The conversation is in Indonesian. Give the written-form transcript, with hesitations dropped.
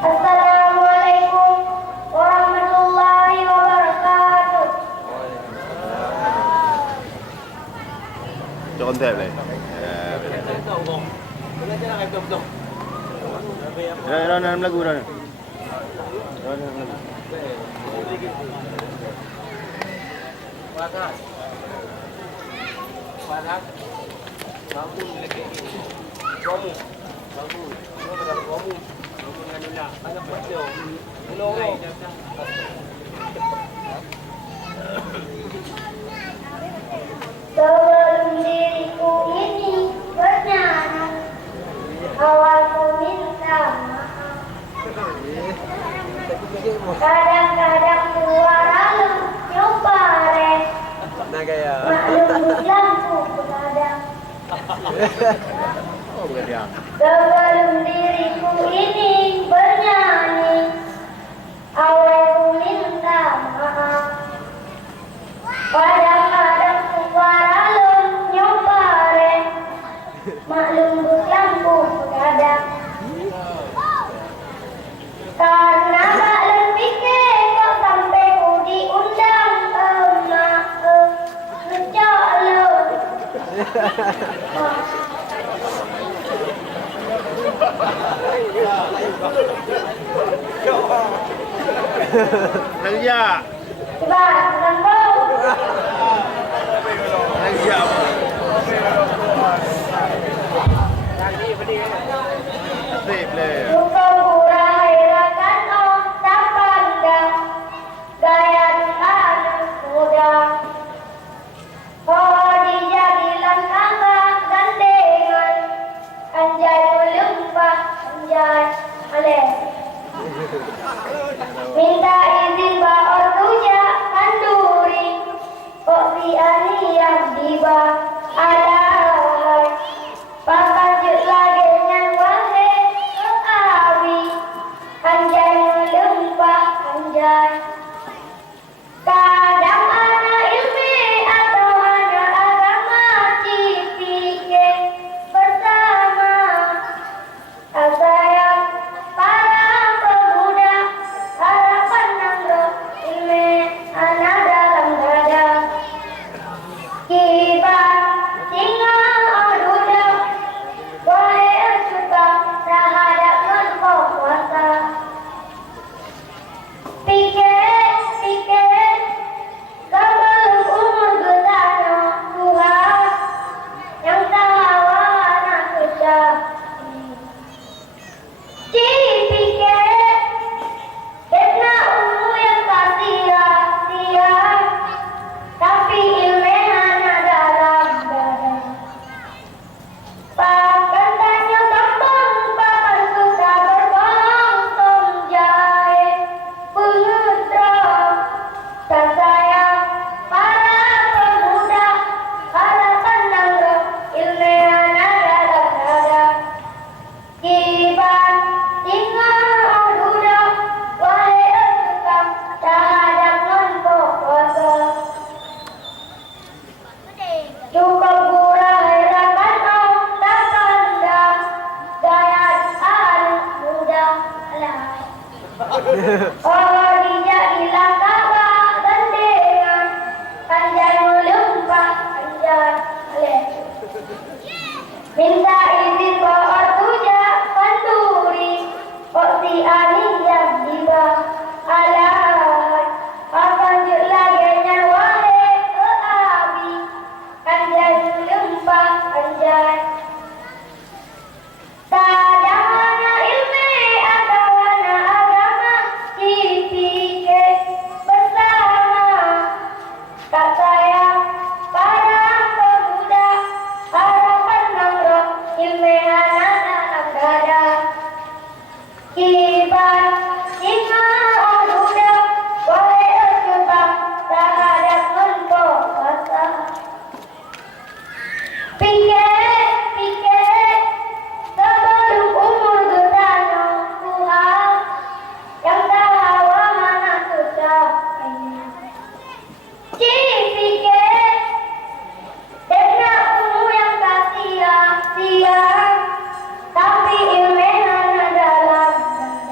Assalamualaikum warahmatullahi wabarakatuh. Cho con thêm này. Đó năm lagu đó. Đó năm lagu. Padat. Padat. Bangun lagi. Kamu. Bangun. Kamu dah bangun. Bangun dengan nila. Ada betul. Tolong. Sebelum diriku ini bernyanyi, awalku minta maaf. Kadang-kadang suara lu nyoba res, maklum lampu beradab. Oh, begadang. Sebelum diriku ini bernyanyi, awalku minta maaf. Kadang-kadang suara lu nyoba res, maklum lampu beradab. Karena tak pikir kau sampai ku diundang emak ngejak lu. Lagi ya. Coba, sambung. Lagi ya. Sip le. Bukan burai rakan oh tak pandang gaya anak muda. Oh dijadilah tambah gandengan, anjay melumpah anjay aleh. Minta izin Pak Ortuja Kanduri, kok si Ani yang diba alahai. Pakanjut lagi nyan wahe abi, anjay melumpah anjay. Kadang anak ilmi atau anak agama cipike bersama. Saya para pemuda harapan nangro ilmu anak dalam dada. Kibar singa aduda, boleh suka terhadap mengkau kuasa. Pikir sebelum umur bertanya Tuhan yang tahu anak kita. Dipikir karena umur yang tak sia-sia, tapi ilmu hanya dalam dada. Pakan tanya sambung, pakan suka berbohong, somjai pengendra. Dan saya para pemuda harapan nangro ilmu hanya dalam dada. Kibar singa aduda, wahai suka terhadap mengkau kuasa. Cukup burai rakan oh tak pandang gaya anak muda alay. Oh dijadilah kabar gandengan, anjay melumpah anjay aleh. Minta izin Pak Ortuja Kanduri, kok si Ani yang diba alay. Pakanjut lagi nyan wahe abi, anjay melumpah anjay. Kadang anak ilmi atau anak agama dipikir bersama. Tak sayang para pemuda harapan nangro ilmu anak dalam dada. Kibar singa aduda, boleh suka terhadap mengkau kuasa. Pikir sebelum umur bertanya Tuhan yang tahu mana susah. Dipikir karena umur yang tak sia-sia, tapi ilmu hanya dalam dada.